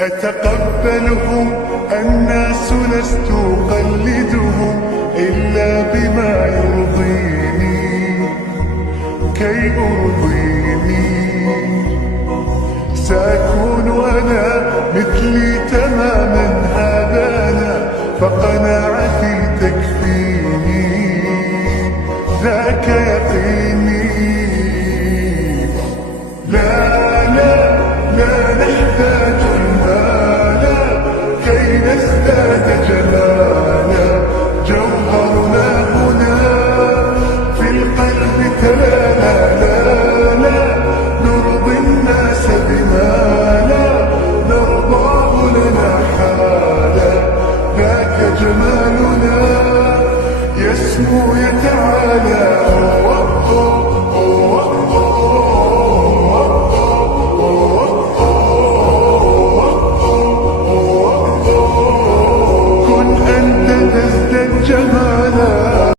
أتقبلهم الناس لست أقلدهم إلا بما يرضيني كي أرضيني. سأكون أنا مثلي تماما، هذا أنا فقناعتي تكفيني، ذاك يقيني. لا لا لا نحتاج المال كي نزداد جمالا، جوهرنا هنا في القلب تلالا. لا لا نرضي الناس بما لا نرضاه لنا حالا، ذاك جمالنا يسمو يتعالى.